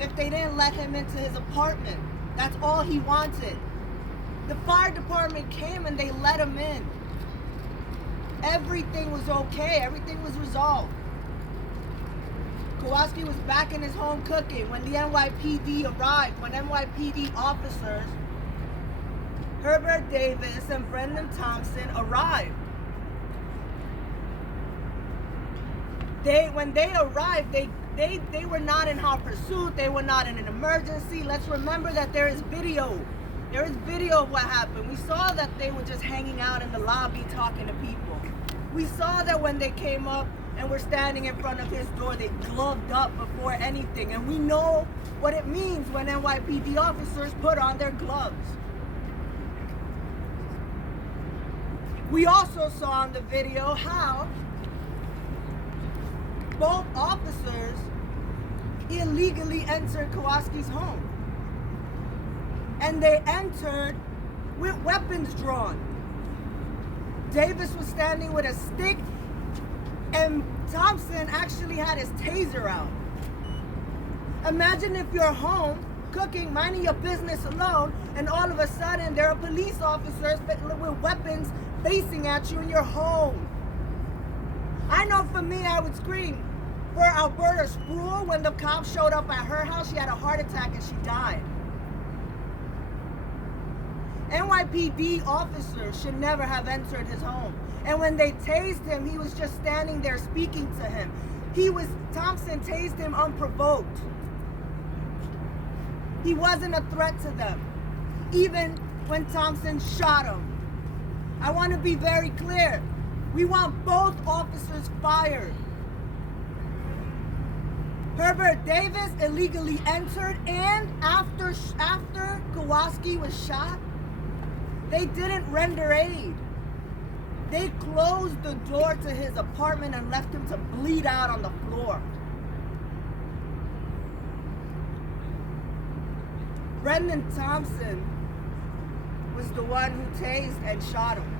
if they didn't let him into his apartment. That's all he wanted. The fire department came and they let him in. Everything was okay. Everything was resolved. Kowalski was back in his home cooking when the NYPD arrived, when NYPD officers Herbert Davis and Brendan Thompson arrived. When they arrived, they were not in hot pursuit. They were not in an emergency. Let's remember that there is video. There is video of what happened. We saw that they were just hanging out in the lobby talking to people. We saw that when they came up and were standing in front of his door, they gloved up before anything. And we know what it means when NYPD officers put on their gloves. We also saw in the video how both officers illegally entered Kowalski's home. And they entered with weapons drawn. Davis was standing with a stick, and Thompson actually had his taser out. Imagine if you're home, cooking, minding your business alone, and all of a sudden there are police officers with weapons facing at you in your home. I know for me, I would scream. For Alberta Spruill, when the cops showed up at her house, she had a heart attack and she died. NYPD officers should never have entered his home. And when they tased him, he was just standing there speaking to him. Thompson tased him unprovoked. He wasn't a threat to them, even when Thompson shot him. I want to be very clear. We want both officers fired. Herbert Davis illegally entered, and after Kowalski was shot, they didn't render aid. They closed the door to his apartment and left him to bleed out on the floor. Brendan Thompson was the one who tased and shot him.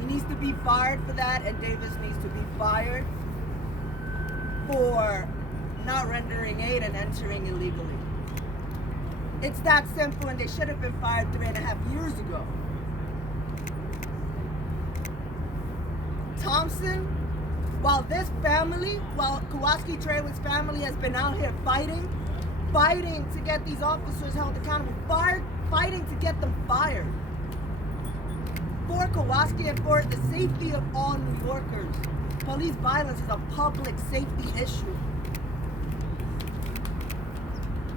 He needs to be fired for that, and Davis needs to be fired for not rendering aid and entering illegally. It's that simple, and they should have been fired 3.5 years ago. Thompson, while Kowalski Trawick's family has been out here fighting to get these officers held accountable, fighting to get them fired. For Kowalski and for the safety of all New Yorkers. Police violence is a public safety issue.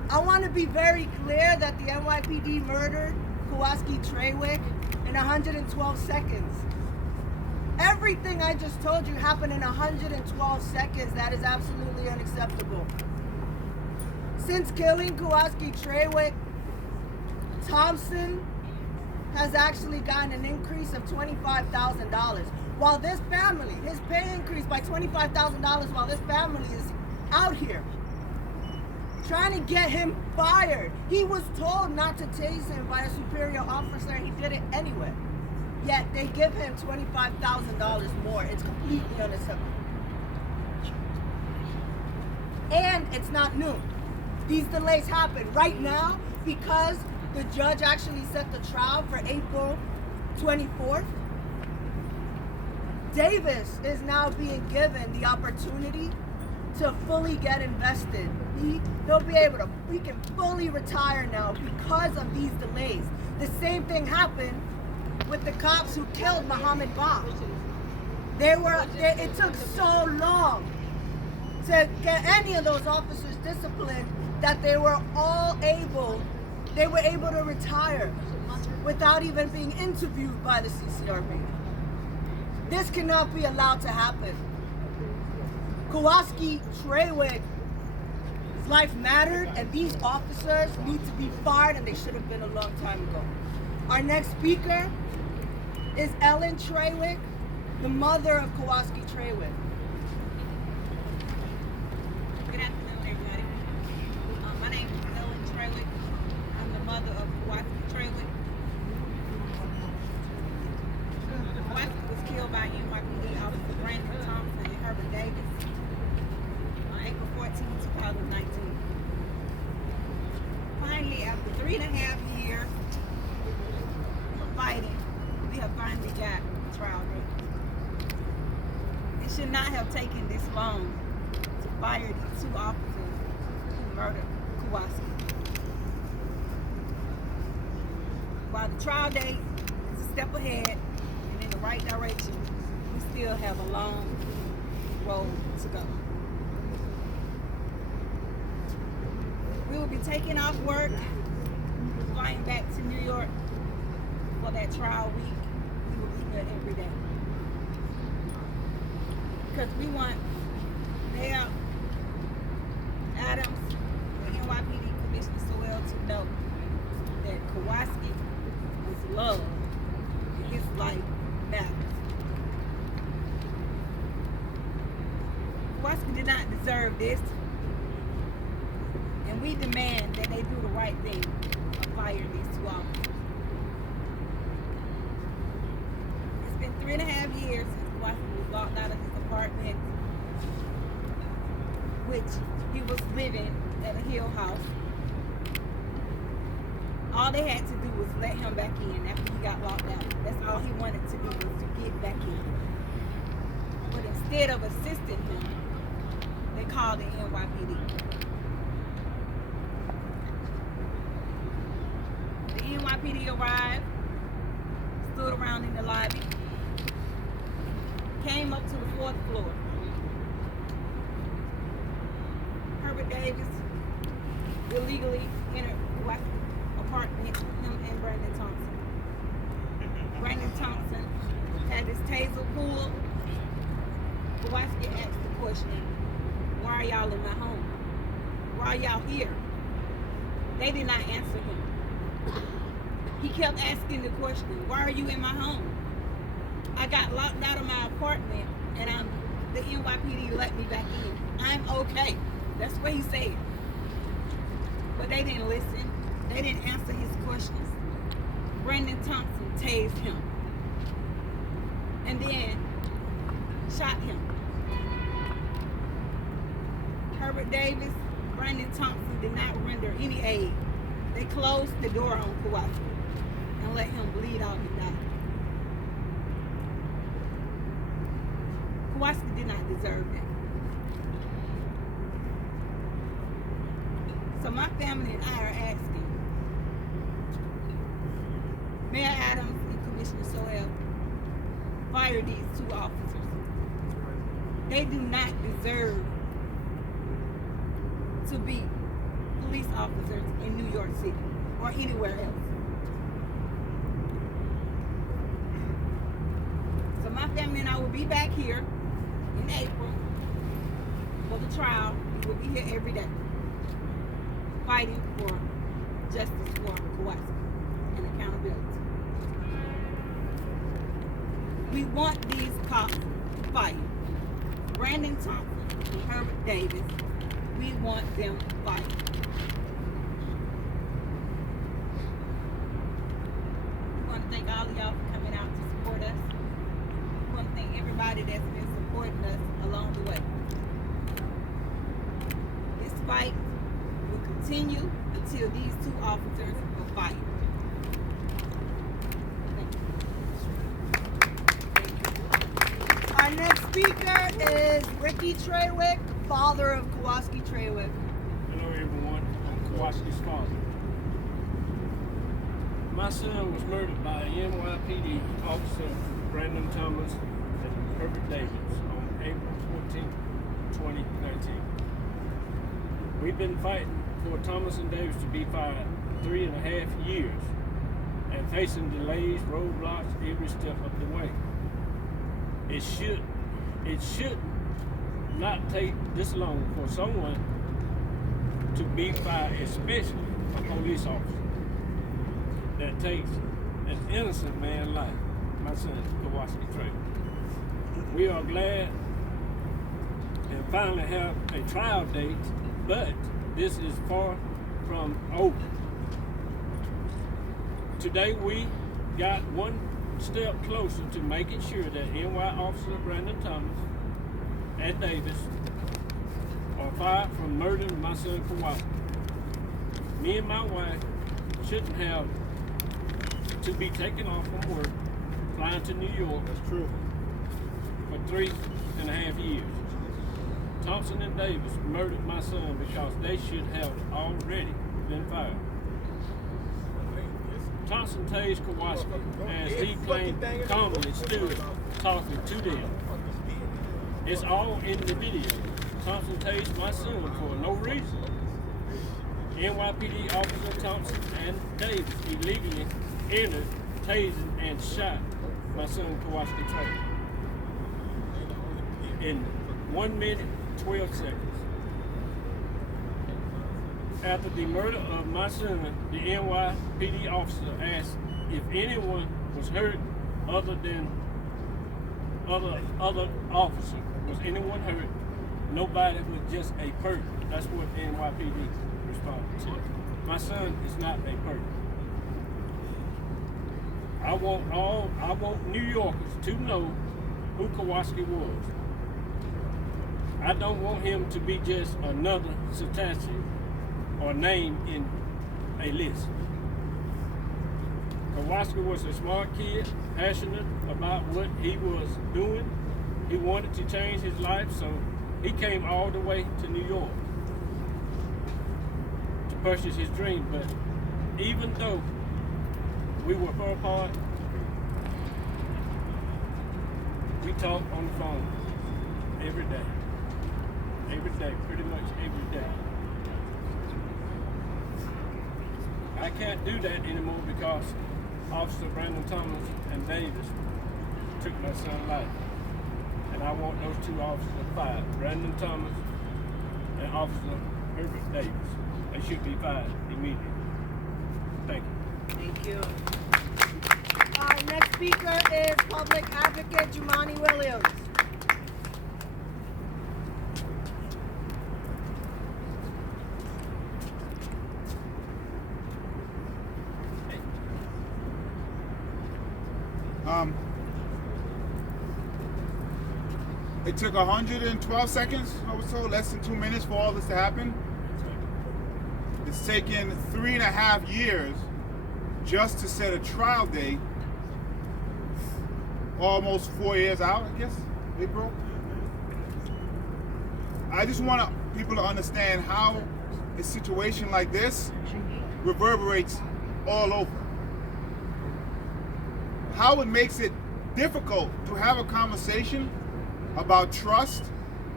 I want to be very clear that the NYPD murdered Kowalski Trawick in 112 seconds. Everything I just told you happened in 112 seconds. That is absolutely unacceptable. Since killing Kowalski Trawick, Thompson has actually gotten an increase of $25,000. While this family, his pay increased by $25,000 while this family is out here trying to get him fired. He was told not to tase him by a superior officer, and he did it anyway. Yet they give him $25,000 more. It's completely unacceptable. And it's not new. These delays happen right now because the judge actually set the trial for April 24th. Davis is now being given the opportunity to fully get invested. He can fully retire now because of these delays. The same thing happened with the cops who killed Mohammed Bach. It took so long to get any of those officers disciplined that they were able to retire without even being interviewed by the CCRB. This cannot be allowed to happen. Kowalski Trawick's life mattered, and these officers need to be fired, and they should have been a long time ago. Our next speaker is Ellen Trawick, the mother of Kowalski Trawick. Good afternoon, everybody. My name is Ellen Trawick. I'm the mother of Kowalski Trawick. Kowalski was killed by NYPD officer Brendan Thompson and Herbert Davis on April 14, 2018. 2019. Finally, after 3.5 years of fighting, we have finally got a trial date. It should not have taken this long to fire these 2 officers who murdered Kowalski. While the trial date is a step ahead and in the right direction, we still have a long road to go. We will be taking off work, flying back to New York for that trial week. We will be here every day. Because we want Mayor Adams and NYPD Commissioner Sewell to know that Kowalski was loved and his life matters. Kowalski did not deserve this, and we demand that they do the right thing and fire these 2 officers. It's been 3.5 years since Kowalski was locked out of his apartment, which he was living at a Hill house. All they had to do was let him back in after he got locked out. That's all he wanted to do, was to get back in. But instead of assisting him, they called the NYPD. The NYPD arrived, stood around in the lobby, came up to the 4th floor. Herbert Davis illegally entered Kowalski's apartment, him and Brandon Thompson. Brandon Thompson had his taser pulled. Kowalski asked the question, why are y'all in my home? Why are y'all here? They did not answer him. He kept asking the question, why are you in my home? I got locked out of my apartment and the NYPD let me back in. I'm okay. That's what he said. But they didn't listen. They didn't answer his questions. Brandon Thompson tased him and then shot him. Herbert Davis, Brandon Thompson did not render any aid. They closed the door on Kowalski and let him bleed out and die. Kowalski did not deserve that. So my family and I are asking Mayor Adams and Commissioner Sewell, fire these 2 officers. They do not deserve to be police officers in New York City or anywhere else. So my family and I will be back here in April for the trial. We will be here every day, fighting for justice for Kowalski and accountability. We want these cops fired. Brandon Thompson and Herbert Davis, we want them fired. We want to thank all of y'all for coming out to support us. We want to thank everybody that's been supporting us along the way. This fight will continue until these 2 officers are fired. Our next speaker is Ricky Trawick, father of Kowalski Trawick. Hello everyone, I'm Kowalski's father. My son was murdered by NYPD officer Brandon Thomas and Herbert Davis on April 14, 2019. We've been fighting for Thomas and Davis to be fired 3.5 years and facing delays, roadblocks every step of the way. It should not take this long for someone to be fired, especially a police officer that takes an innocent man's life. My son, Kowalski Trawick. We are glad and finally have a trial date, but this is far from over. Today we got one step closer to making sure that NY Officer Brandon Thomas and Davis are fired from murdering my son Kowalski. Me and my wife shouldn't have to be taken off from work, flying to New York. That's true. For 3.5 years. Thompson and Davis murdered my son because they should have already been fired. Thompson tased Kowalski as he claimed calmly stood talking to them. It's all in the video. Thompson tased my son for no reason. NYPD officer Thompson and Davis illegally entered, tased, and shot my son Kowalski Trey in 1 minute, 12 seconds. After the murder of my son, the NYPD officer asked if anyone was hurt other than other officer. Was anyone hurt? Nobody, was just a person. That's what NYPD responded to. My son is not a person. I want New Yorkers to know who Kowalski was. I don't want him to be just another cetacean or name in a list. Kowalski was a smart kid, passionate about what he was doing. He wanted to change his life, so he came all the way to New York to purchase his dream. But even though we were far apart, we talked on the phone every day. Every day, pretty much every day. I can't do that anymore because Officer Brandon Thomas and Davis took my son's life. And I want those two officers fired, Brandon Thomas and Officer Herbert Davis. They should be fired immediately. Thank you. Thank you. Our next speaker is Public Advocate Jumaane Williams. It took 112 seconds, I was told, less than 2 minutes for all this to happen. It's taken 3.5 years just to set a trial date. Almost 4 years out, I guess, April. I just want people to understand how a situation like this reverberates all over. How it makes it difficult to have a conversation about trust,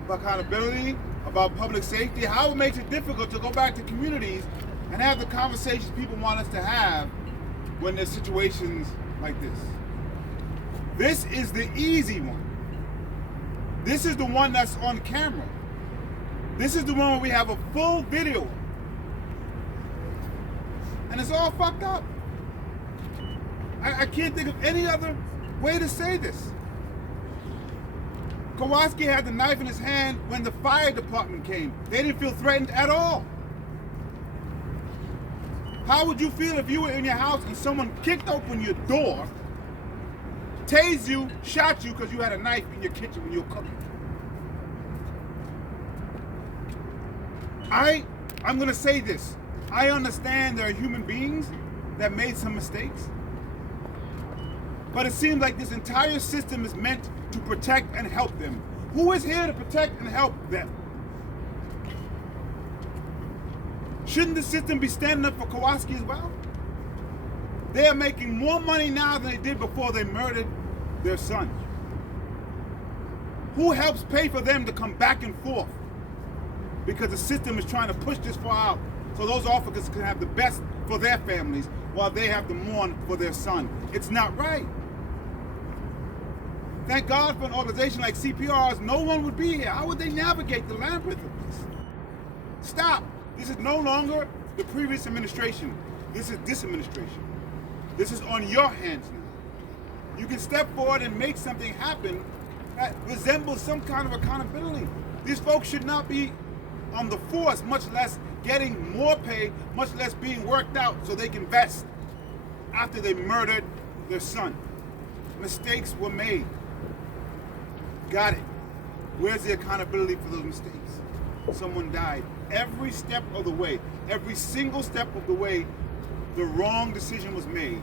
about accountability, about public safety, how it makes it difficult to go back to communities and have the conversations people want us to have when there's situations like this. This is the easy one. This is the one that's on camera. This is the one where we have a full video. And it's all fucked up. I can't think of any other way to say this. Kowalski had the knife in his hand when the fire department came. They didn't feel threatened at all. How would you feel if you were in your house and someone kicked open your door, tased you, shot you because you had a knife in your kitchen when you were cooking? I'm gonna say this. I understand there are human beings that made some mistakes. But it seems like this entire system is meant to protect and help them. Who is here to protect and help them? Shouldn't the system be standing up for Kowalski as well? They are making more money now than they did before they murdered their son. Who helps pay for them to come back and forth? Because the system is trying to push this far out so those officers can have the best for their families while they have to mourn for their son. It's not right. Thank God for an organization like CPRs, no one would be here. How would they navigate the labyrinth of this? Stop. This is no longer the previous administration. This is this administration. This is on your hands now. You can step forward and make something happen that resembles some kind of accountability. These folks should not be on the force, much less getting more pay, much less being worked out so they can vest after they murdered their son. Mistakes were made. Got it. Where's the accountability for those mistakes? someone died. Every step of the way, every single step of the way, the wrong decision was made.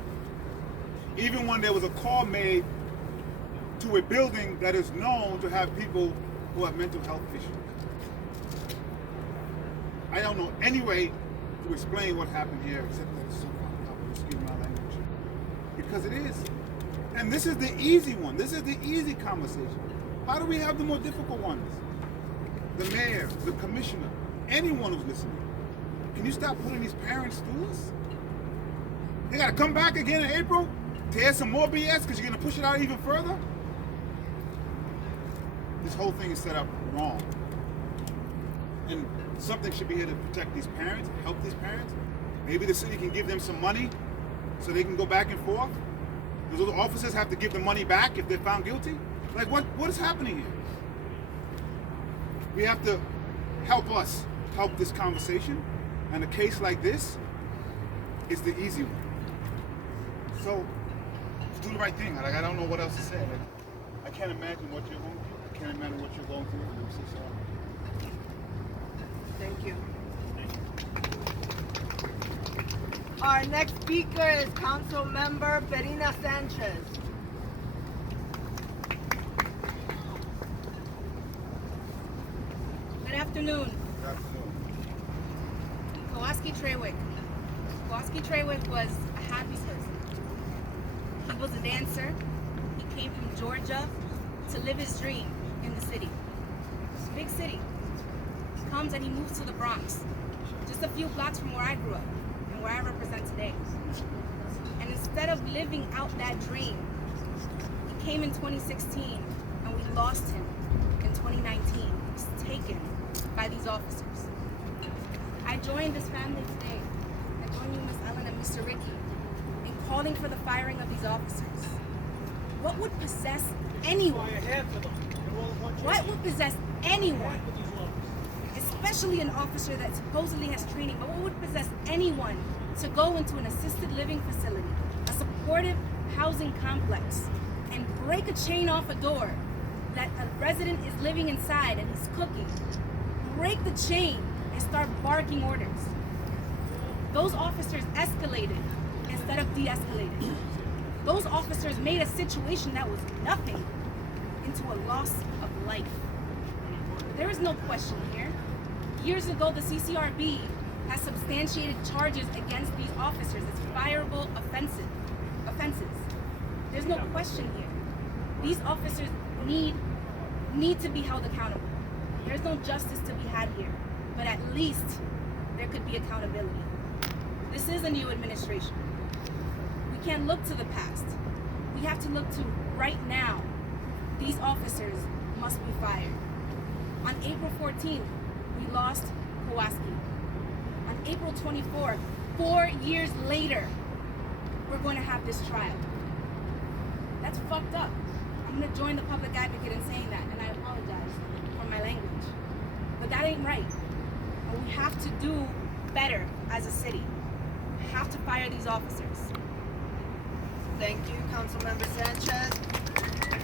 Even when there was a call made to a building that is known to have people who have mental health issues. I don't know any way to explain what happened here except that it's so fucked up. Excuse my language. Because it is. And this is the easy one. This is the easy conversation. How do we have the more difficult ones? The mayor, the commissioner, anyone who's listening. Can you stop putting these parents through this? They gotta come back again in April to add some more BS because you're gonna push it out even further? This whole thing is set up wrong. And something should be here to protect these parents, help these parents. Maybe the city can give them some money so they can go back and forth. Those officers have to give the money back if they're found guilty. Like, what is happening here? We have to help us help this conversation. And a case like this is the easy one. So, do the right thing. Like, I don't know what else to say. Like, I can't imagine what you're going through. I can't imagine what you're going through. And I'm so sorry. Thank you. Our next speaker is Council Member Verina Sanchez. Good afternoon. Good afternoon. Kowalski Treywick. Kowalski Treywick was a happy person. He was a dancer. He came from Georgia to live his dream in the city. It's a big city. He comes and he moves to the Bronx, just a few blocks from where I grew up and where I represent today. And instead of living out that dream, he came in 2016 and we lost him in 2019. He was taken by these officers. I joined this family today. I join you, Miss Ellen and Mr. Ricky, in calling for the firing of these officers. What would possess anyone? What would possess anyone, especially an officer that supposedly has training, but what would possess anyone to go into an assisted living facility, a supportive housing complex, and break a chain off a door that a resident is living inside and he's cooking, break the chain and start barking orders? Those officers escalated instead of de-escalated. Those officers made a situation that was nothing into a loss of life. There is no question here. Years ago, the CCRB has substantiated charges against these officers as fireable offenses. There's no question here. These officers need to be held accountable. There's no justice to be had here, but at least there could be accountability. This is a new administration. We can't look to the past. We have to look to right now. These officers must be fired. On April 14th, we lost Kowalski. On April 24th, 4 years later, we're going to have this trial. That's fucked up. I'm going to join the public advocate in saying that, and I apologize for my language. But that ain't right. And we have to do better as a city. We have to fire these officers. Thank you, Councilmember Sanchez.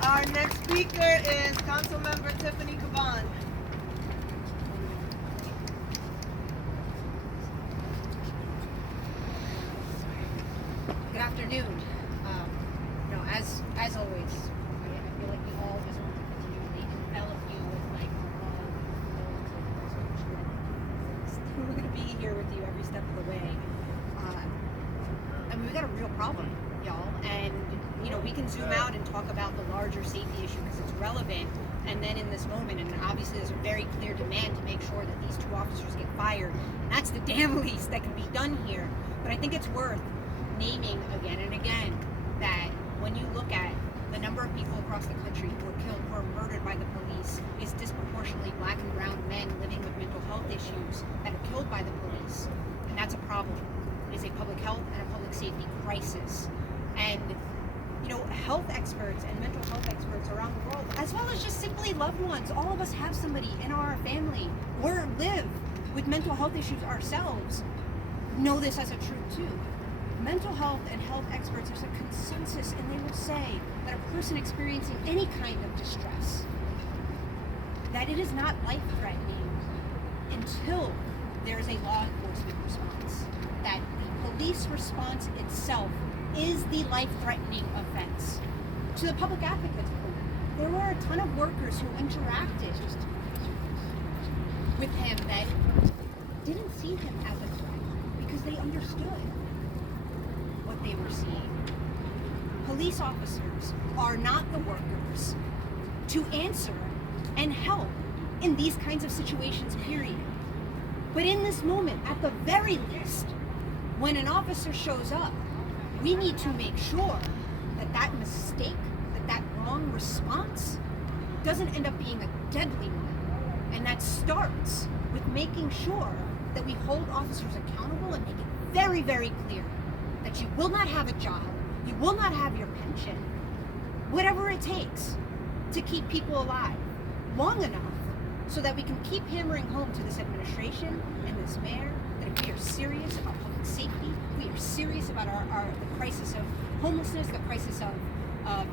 Our next speaker is Councilmember Tiffany Caban. Good afternoon. As always, I feel like we all just want to continually envelop you with like we're going to be here with you every step of the way. I mean, we got a real problem, y'all, and we can zoom out and talk about the larger safety issue because it's relevant. And then in this moment, and obviously there's a very clear demand to make sure that these two officers get fired, and that's the damn least that can be done here. But I think it's worth naming again and again that when you look at the number of people across the country who are killed, who are murdered by the police, is disproportionately black and brown men living with mental health issues that are killed by the police. And that's a problem. It is a public health and a public safety crisis. And health experts and mental health experts around the world, as well as just simply loved ones, all of us have somebody in our family or live with mental health issues ourselves, know this as a truth too. Mental health and health experts, there's a consensus, and they will say that a person experiencing any kind of distress, that it is not life-threatening, until there's a law enforcement response, that the police response itself is the life-threatening offense. To the public advocate's point, there were a ton of workers who interacted with him that didn't see him as a threat because they understood what they were seeing. Police officers are not the workers to answer and help in these kinds of situations, period. But in this moment, at the very least, when an officer shows up, we need to make sure that that mistake, that wrong response doesn't end up being a deadly one. And that starts with making sure that we hold officers accountable and make it very, very clear that you will not have a job, you will not have your pension, whatever it takes to keep people alive long enough so that we can keep hammering home to this administration and this mayor that if we are serious about public safety, we are serious about the crisis of homelessness, the crisis of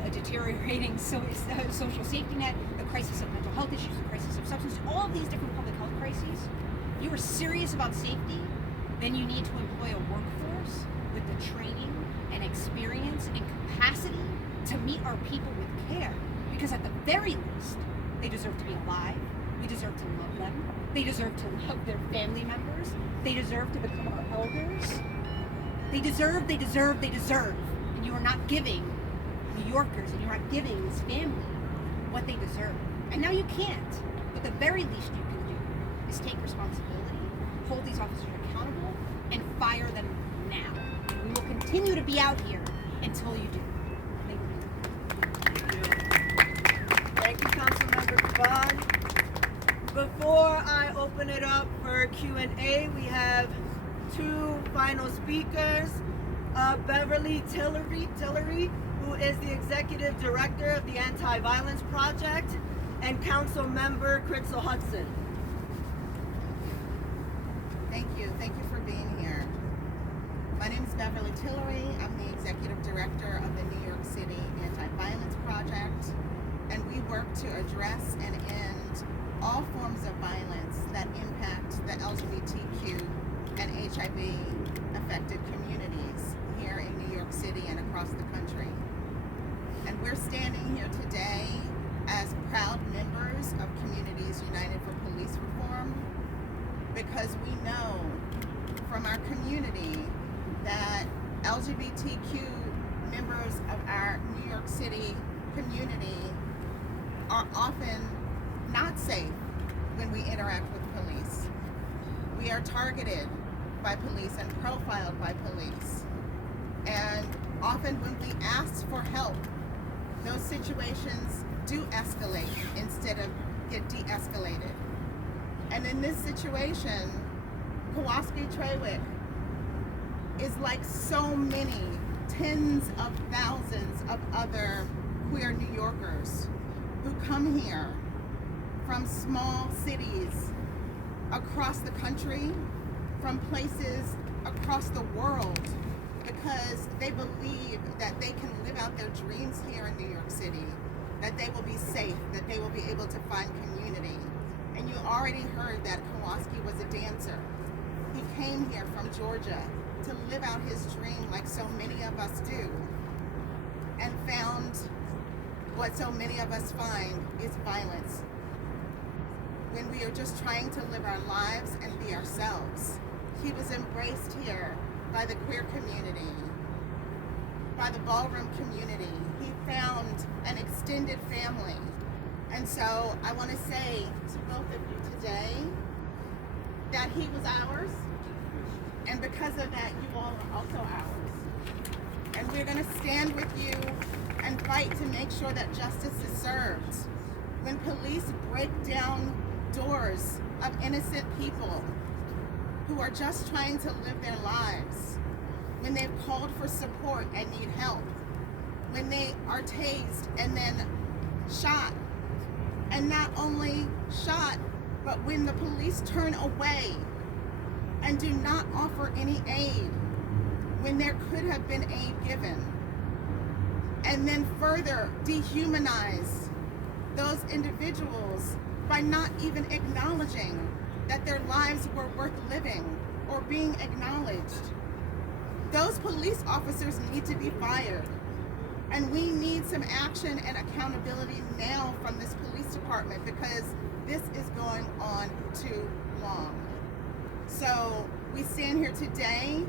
a deteriorating social safety net, the crisis of mental health issues, the crisis of substance, all of these different public health crises. If you are serious about safety, then you need to employ a workforce with the training and experience and capacity to meet our people with care. Because at the very least, they deserve to be alive. We deserve to love them. They deserve to love their family members. They deserve to become our elders. They deserve. And you are not giving New Yorkers and you're not giving this family what they deserve. And now you can't. But the very least you can do is take responsibility, hold these officers accountable, and fire them now. And we will continue to be out here until you do. Thank you. Thank you, Councilmember Kavan. Before I open it up for Q&A, we have two final speakers. Beverly Tillery, who is the Executive Director of the Anti-Violence Project, and Councilmember Critzel Hudson. Thank you for being here. My name is Beverly Tillery. I'm the Executive Director of the New York City Anti-Violence Project, and we work to address and end all forms of violence that impact the LGBTQ and HIV affected communities here in New York City and across the country. And we're standing here today as proud members of Communities United for Police Reform because we know from our community that LGBTQ members of our New York City community are often not safe when we interact with police. We are targeted by police and profiled by police. And often when we ask for help, those situations do escalate instead of get de-escalated. And in this situation, Kowalski Trawick is like so many tens of thousands of other queer New Yorkers who come here from small cities across the country, from places across the world, because they believe that they can live out their dreams here in New York City, that they will be safe, that they will be able to find community. And you already heard that Kowalski was a dancer. He came here from Georgia to live out his dream like so many of us do, and found what so many of us find is violence. When we are just trying to live our lives and be ourselves. He was embraced here by the queer community, by the ballroom community. He found an extended family. And so I want to say to both of you today that he was ours, and because of that, you all are also ours. And we're going to stand with you and fight to make sure that justice is served. When police break down doors of innocent people who are just trying to live their lives, when they've called for support and need help, when they are tased and then shot, and not only shot, but when the police turn away and do not offer any aid when there could have been aid given, and then further dehumanize those individuals by not even acknowledging that their lives were worth living or being acknowledged. Those police officers need to be fired. And we need some action and accountability now from this police department because this is going on too long. So we stand here today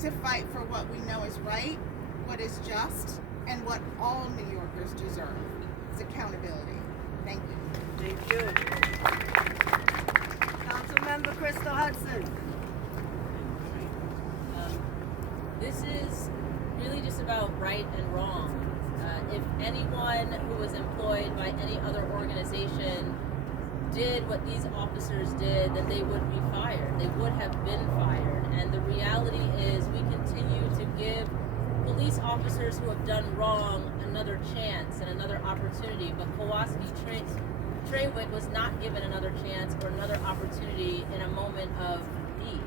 to fight for what we know is right, what is just, and what all New Yorkers deserve. It's accountability. Thank you. Thank you. Councilmember Crystal Hudson. This is really just about right and wrong. If anyone who was employed by any other organization did what these officers did, then they would be fired. They would have been fired. And the reality is we continue to give police officers who have done wrong another chance and another opportunity. But Kowalski Trawick was not given another chance or another opportunity in a moment of need.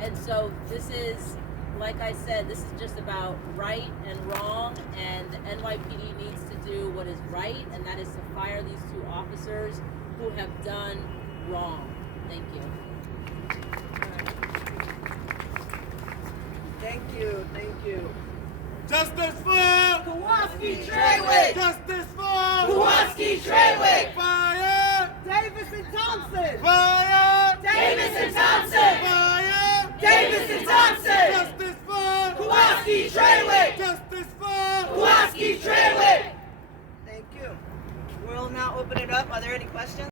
And so this is, like I said, this is just about right and wrong, and the NYPD needs to do what is right, and that is to fire these two officers who have done wrong. Thank you. Thank you. Thank you. Justice for Kowalski Trawick. Justice for Kowalski Trawick. Fire! Davison Thompson. Fire! Davison Thompson. Fire! Davison Thompson. Justice for Kowalski Trawick. Justice for Kowalski Trawick. Thank you. We'll now open it up. Are there any questions?